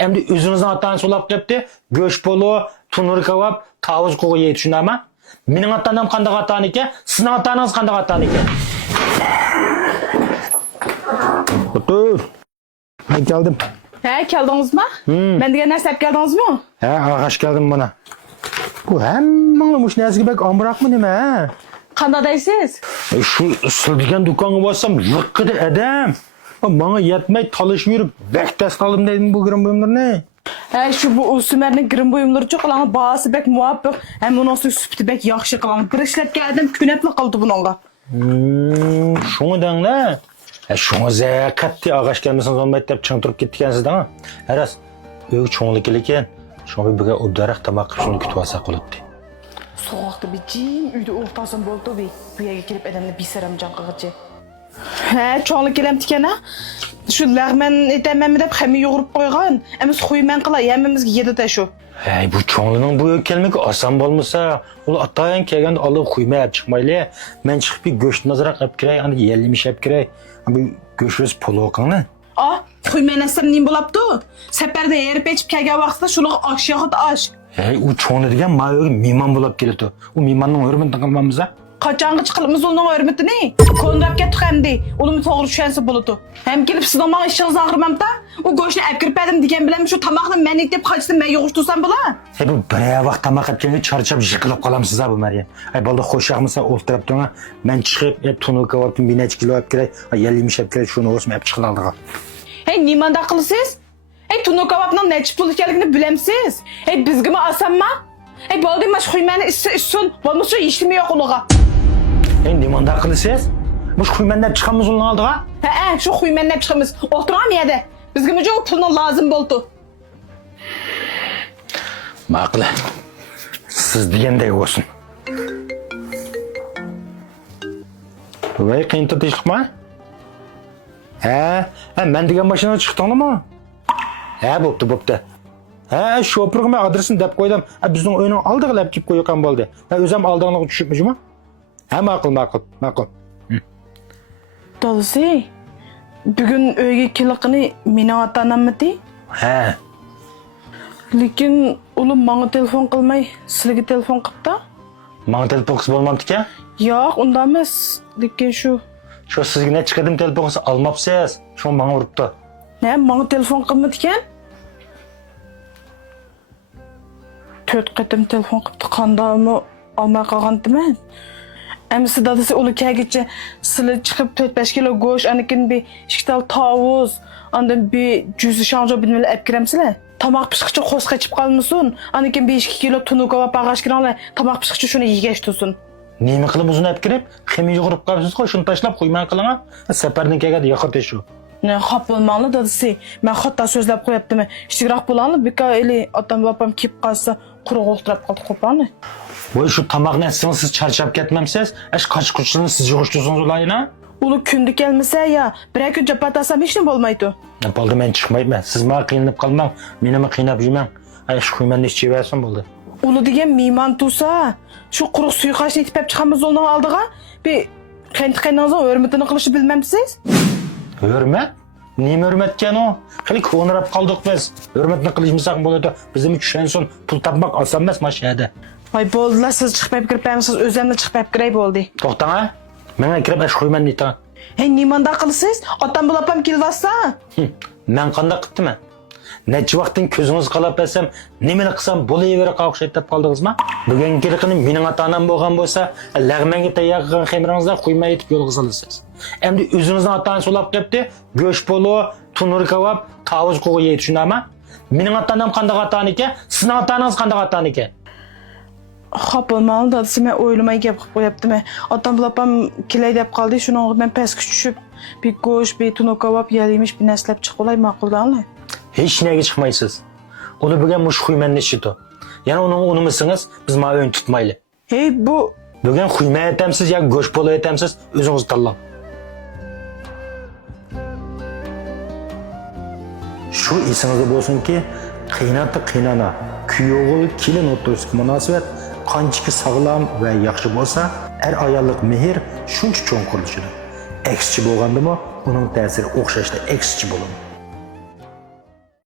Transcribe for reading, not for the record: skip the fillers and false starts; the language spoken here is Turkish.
Endi özünüzün atağını solap kepti. Göç polo, tunur kebap, tavuz koku yeyip şunama. Mening atanam qanday atan ekan, sizning atangiz qanday atan ekan. Otur. Ben geldim. He, geldiniz mi? Ben degan narsa hep geldiniz mi? He, ağaç geldim bana. Bu hemmanın bu neresi bek amburak mı neme? Qanday deysiz? Şu sıldigan do'konga borsam liqqida adam. Bana yetmey talışıp yürüp bektes alım dedim bu gün buyumlarını. He, şu bu Üsümer'nin girim buyumları çok alanı bağısı bek muhabbet. Hem onun süpti bek yaxşı kalan. Bir işlep geldim künepli kaldı bununla. Şunu den ne? Şunu zekatli ağaç gelmesin olmayıp deyip çıngtırıp gittiken ha. Eras, öyle çoğunluk gelirken şunu bir obdarak tamak şunu kütüp alsak olurdu. Soğukta bir cim uydu ortasın boldu bir. Bu yerge gelip edemle bir seram can kağıcı. He, çoğunluk gelem tikene. Şu lağmen etemem deyip hemi yoğurup koygan. Emiz huymen kılay, hemimizge yedi de şu. Hey, bu çoğunluğun bu öyle kelmek asan bolmasa, ulu atayan kelgende alıp kuymaya çıkmayla. Ben çıkıp bir göçtü nazarak hep kirey, hani yerlimiş hep kirey. Bu göçürüz polo okanı. Ah, huymen esem neyim bulaptı? Seperde yerip geçip kelge vaxtda şuluğu aşağıda aş. Hey, o çoğunluğu degen ma öyle miman bulup geldi. O mimanın hürmetinden kalmamıza. Kaçangı çıkılımız onun hürmetini. Kondrap getik hem de. Olumu doğru şensi buludu. Hem gelip sınamak işiniz ağırmam da. O göçünü epkirip edim diken bilem şu tamakını ben itip kaçtım ben yoğuştursam bula. Hey, bu biraya vakt tamak hepkeni çarçap yıkılıp kalamsız ha bu Meryem. Hey, balda koşağımıza oltırıp dona. Ben çıkıp hep tunu kavaptım bineç kilo hep kirey. Yerliymiş hep kirey şunu olsun hep çıkılaldık ha. Hey, niman da akıllısız? Hey, tunu kavapının ne çıpılı kelikini bilemsiz? Hey, bizgimi asanma? Hey, baldı maş huymeni issun. Balmışı işlemi yok uluğa. Hey, limanda akıllısız? Bu kuymen hep çıkamız onu aldık ha. He, şu huymen hep çıkımız. Oturam yedi. Bizgimi çok pulun lazım buldu. Maklı. Siz diyendey olsun. Vay kıyıntı çıkma. He, ben diyen başına çıktın mı? He, boptu. He, şoförüme adresini dep koydum. Bizden oyunu aldık lep kip koyuyorken boldu. Özüm aldığını düşüpmüşüm ha? He, makul. Dolusu, bugün öyle kilikini meni atanamadı. He. Lekin oğlum bana telefon kılmay, sizge telefon kıpta. Bana telefon kız bolmadı ki? Yok, onda emas. Lekin şu. Şu sizge ne çıkardım telefonunuzu almapsınız. Şu bana vuruptu. Ne, bana telefon kılmadı iken? 4 qatim telefon kıptı, qandağımı almay qalğandım men. Emisi dadası ulu kәgitçe sılı çıkıp 4-5 kilo goş, anikin bir 2 tal tavuz, andan bir cüzü şanjo bilmeli ep kiremsile. Tamak pişikçe qos qaçıp qalmısın, anikin bir 2 kilo tunu kavap ağaç kiranla tamak pişikçe şunu yigeç tutsun. Neymi qilib uzun ep kirib, ximi yuğurup qalbsiz qoy, şunu taşlap qoyman qılana. Seperden kegadi yakır teşu. Ne xap bolmanlı dadası, ben hatta sözlep qoyaptım. İştigraq bolanlı, bika eli atam babam kip qalsa quruq oltirap qaldı qopanı. Voy şu tamaqni etsiniz siz charchab ketmamsiz? Ash qoch quchini siz yig'ishtirsangiz olayna? Ulu kündü gelmese ya, bir gün japat asam hiç ne bolmaydı. Ne bo'ldi, men chiqmayman. Siz menga qiynab qolmang. Meni qiynab yurmang. Ash quymanni ichib versin bo'ldi. Ulu degan meyman tusa, şu quruq suiqashni itib chiqamiz ondan aldığa, bir qanday hürmetini qilishni bilmamsiz? Hürmet? Nima hürmetken o? Qili ko'nirab qoldik biz. Hürmetni qilishmasak bo'ladi. Bizim uchun son pul topmak oson emas mashada. Vay bo'ldilar, siz chiqib kirpamsiz, o'zimni chiqib kiray bo'ldi. To'xtang ha. Menga kirib ash quymanni aytaman. Hey, nimanda qilsiz? Otam bulapam kelvassa? Men qanday qildim? Necha vaqtdan ko'zingiz qalabetsam, nimani qilsam bo'layvera qavqishib deb qoldingizmi? Bugungi kuni mening ota-onam bo'lgan bo'lsa, lag'manga tayyorlagan xemiringizdan quyma yetib yo'lga solasiz. Endi o'zingizning ota-onangiz solab qepti, go'sht polo, tunur kebab, tavuz qo'g'i yeydi shundaymi? Mening ota-onam qanday ota-ona ekan, sizning ota-onangiz qanday ota-ona ekan? Xap olmalı dadası, men o'ylamay gap qilib qo'yaptim. Otam bulapam kelay deb qoldi, shuni men pastga tushib, bir go'sht, bir tunur kebab yeyimish bir narsalab chiqib olay ma'quldanmi? Hech nega chiqmaysiz. Uni bugun mush quymanni ichidi. Yana uning unimisingiz, biz ma o'yin tutmayli. Hey, bu bugun quyma etamsiz yoki go'sht polo etamsiz, o'zingiz tanlang. Şu esingizda bo'lsinki, qiynana, kuyov kelin o'rtasidagi munosabat qanchaki sog'lom va yaxshi bo'lsa, er ayollik mehr shuncha cho'ng qurilishidi. Aksichi bo'lgandimi, uning ta'siri o'xshashda aksichi bo'ladi.